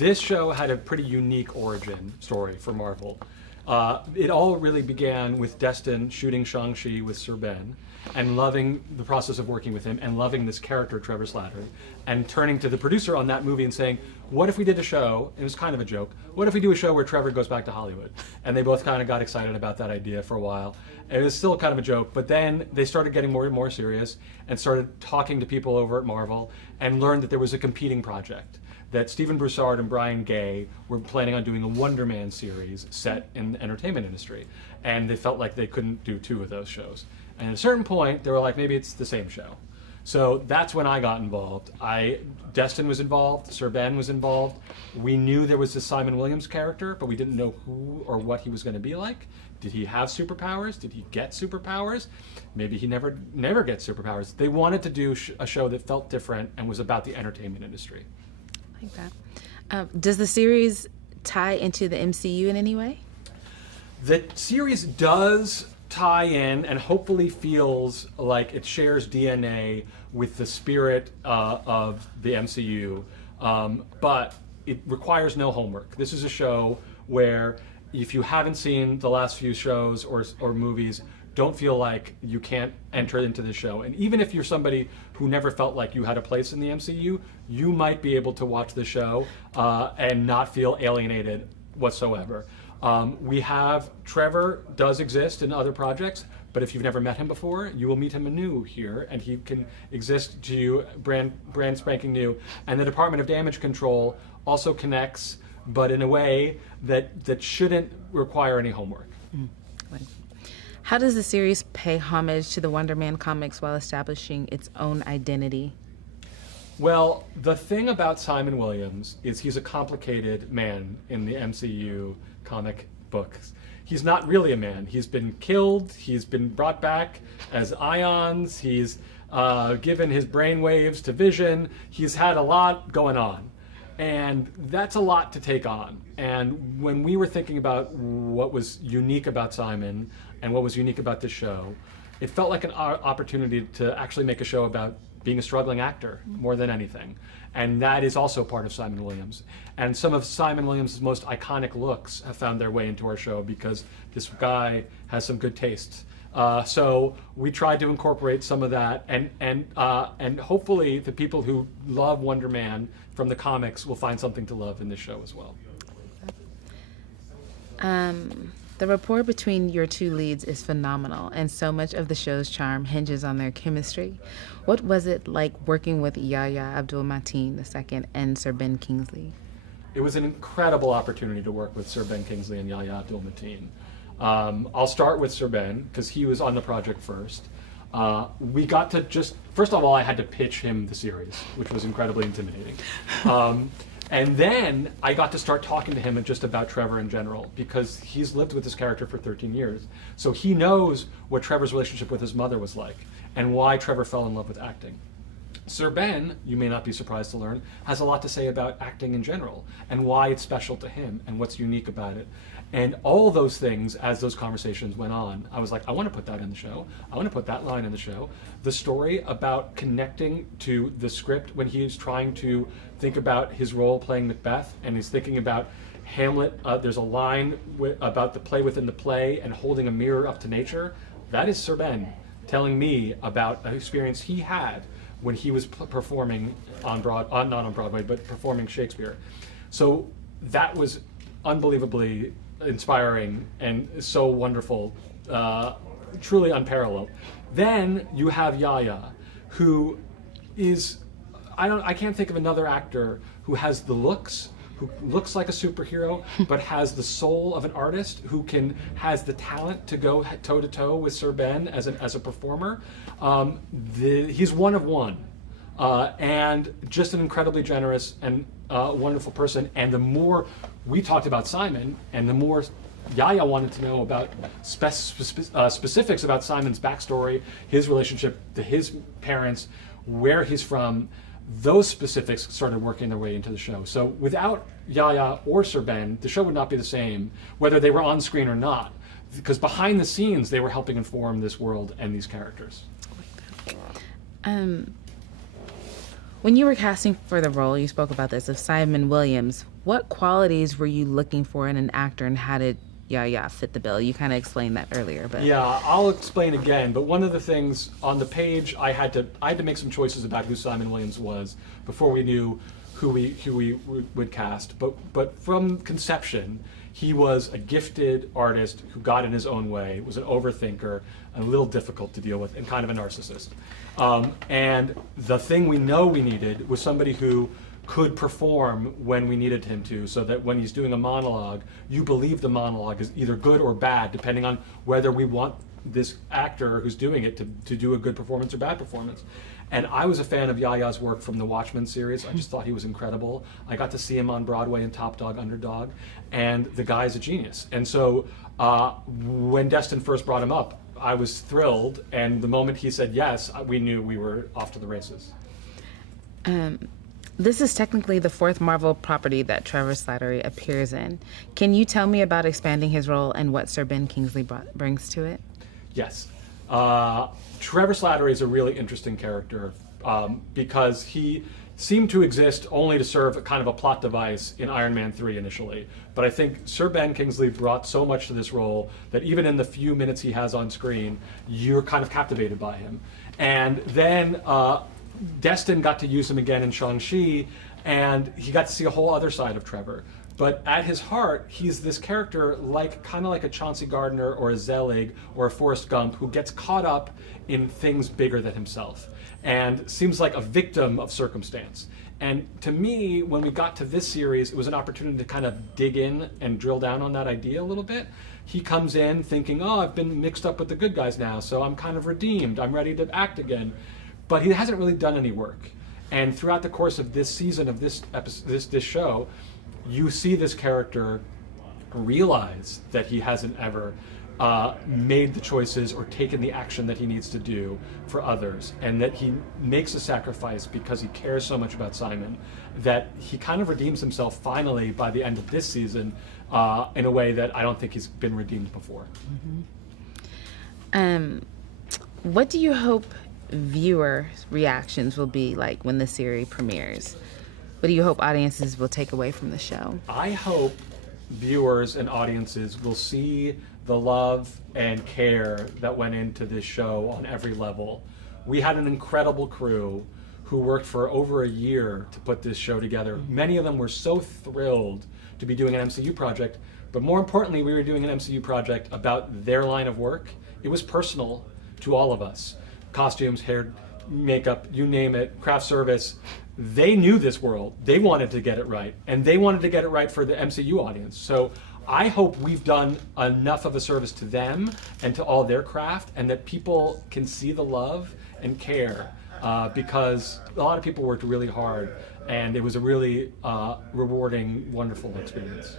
this show had a pretty unique origin story for Marvel. It all really began with Destin shooting Shang-Chi with Sir Ben and loving the process of working with him and loving this character, Trevor Slattery, and turning to the producer on that movie and saying, what if we did a show, it was kind of a joke, what if we do a show where Trevor goes back to Hollywood? And they both kind of got excited about that idea for a while. It was still kind of a joke, but then they started getting more and more serious and started talking to people over at Marvel and learned that there was a competing project, that Stephen Broussard and Brian Gay were planning on doing a Wonder Man series set in the entertainment industry. And they felt like they couldn't do two of those shows. And at a certain point, they were like, maybe it's the same show. So that's when I got involved. Destin was involved, Sir Ben was involved. We knew there was this Simon Williams character, but we didn't know who or what he was going to be like. Did he have superpowers? Did he get superpowers? Maybe he never gets superpowers. They wanted to do a show that felt different and was about the entertainment industry. I like that. Does the series tie into the MCU in any way? The series does tie in and hopefully feels like it shares DNA with the spirit of the MCU, but it requires no homework. This is a show where if you haven't seen the last few shows or movies, don't feel like you can't enter into the show. And even if you're somebody who never felt like you had a place in the MCU, you might be able to watch the show and not feel alienated whatsoever. Trevor does exist in other projects, but if you've never met him before, you will meet him anew here, and he can exist to you brand spanking new. And the Department of Damage Control also connects, but in a way that shouldn't require any homework. How does the series pay homage to the Wonder Man comics while establishing its own identity? Well, the thing about Simon Williams is he's a complicated man in the MCU comic books. He's not really a man. He's been killed. He's been brought back as ions. He's given his brainwaves to Vision. He's had a lot going on. And that's a lot to take on. And when we were thinking about what was unique about Simon and what was unique about this show, it felt like an opportunity to actually make a show about being a struggling actor more than anything. And that is also part of Simon Williams. And some of Simon Williams' most iconic looks have found their way into our show because this guy has some good taste. So we tried to incorporate some of that, and hopefully the people who love Wonder Man from the comics will find something to love in this show as well. The rapport between your two leads is phenomenal, and so much of the show's charm hinges on their chemistry. What was it like working with Yahya Abdul-Mateen II and Sir Ben Kingsley? It was an incredible opportunity to work with Sir Ben Kingsley and Yahya Abdul-Mateen. I'll start with Sir Ben, because he was on the project first. We got to first of all, I had to pitch him the series, which was incredibly intimidating. And then I got to start talking to him just about Trevor in general, because he's lived with this character for 13 years. So he knows what Trevor's relationship with his mother was like, and why Trevor fell in love with acting. Sir Ben, you may not be surprised to learn, has a lot to say about acting in general, and why it's special to him, and what's unique about it. And all those things, as those conversations went on, I was like, I want to put that in the show. I want to put that line in the show. The story about connecting to the script when he's trying to think about his role playing Macbeth, and he's thinking about Hamlet. There's a line about the play within the play and holding a mirror up to nature. That is Sir Ben telling me about an experience he had when he was performing not on Broadway, but performing Shakespeare. So that was unbelievably inspiring and so wonderful, truly unparalleled. Then you have Yahya, who is, I can't think of another actor who has the looks, who looks like a superhero, but has the soul of an artist, who has the talent to go toe to toe with Sir Ben as a performer. He's one of one, and just an incredibly generous and wonderful person. And the more we talked about Simon, and the more Yahya wanted to know about specifics about Simon's backstory, his relationship to his parents, where he's from, those specifics started working their way into the show. So without Yahya or Sir Ben, the show would not be the same, whether they were on screen or not, because behind the scenes they were helping inform this world and these characters. When you were casting for the role, you spoke about this, of Simon Williams. What qualities were you looking for in an actor, and how did Yahya fit the bill? You kind of explained that earlier, but Yeah, I'll explain again. But one of the things on the page, I had to make some choices about who Simon Williams was before we knew who we would cast. But from conception, he was a gifted artist who got in his own way, was an overthinker, a little difficult to deal with, and kind of a narcissist. And the thing we know we needed was somebody who could perform when we needed him to, so that when he's doing a monologue, you believe the monologue is either good or bad, depending on whether we want this actor who's doing it to do a good performance or bad performance. And I was a fan of Yahya's work from the Watchmen series. I just thought he was incredible. I got to see him on Broadway in Top Dog, Underdog, and the guy's a genius. And so when Destin first brought him up, I was thrilled, and the moment he said yes, we knew we were off to the races. This is technically the fourth Marvel property that Trevor Slattery appears in. Can you tell me about expanding his role and what Sir Ben Kingsley brings to it? Yes. Trevor Slattery is a really interesting character because he seemed to exist only to serve a kind of a plot device in Iron Man 3 initially. But I think Sir Ben Kingsley brought so much to this role that even in the few minutes he has on screen, you're kind of captivated by him. And then Destin got to use him again in Shang-Chi, and he got to see a whole other side of Trevor. But at his heart, he's this character kind of like a Chauncey Gardner or a Zelig or a Forrest Gump who gets caught up in things bigger than himself and seems like a victim of circumstance. And to me, when we got to this series, it was an opportunity to kind of dig in and drill down on that idea a little bit. He comes in thinking, oh, I've been mixed up with the good guys now, so I'm kind of redeemed. I'm ready to act again. But he hasn't really done any work. And throughout the course of this season of this show, you see this character realize that he hasn't ever made the choices or taken the action that he needs to do for others, and that he makes a sacrifice because he cares so much about Simon, that he kind of redeems himself finally by the end of this season in a way that I don't think he's been redeemed before. Mm-hmm. What do you hope viewer reactions will be like when the series premieres? What do you hope audiences will take away from the show? I hope viewers and audiences will see the love and care that went into this show on every level. We had an incredible crew who worked for over a year to put this show together. Many of them were so thrilled to be doing an MCU project, but more importantly, we were doing an MCU project about their line of work. It was personal to all of us. Costumes, hair, makeup, you name it, craft service. They knew this world. They wanted to get it right, and they wanted to get it right for the MCU audience. So I hope we've done enough of a service to them and to all their craft, and that people can see the love and care, because a lot of people worked really hard, and it was a really rewarding, wonderful experience.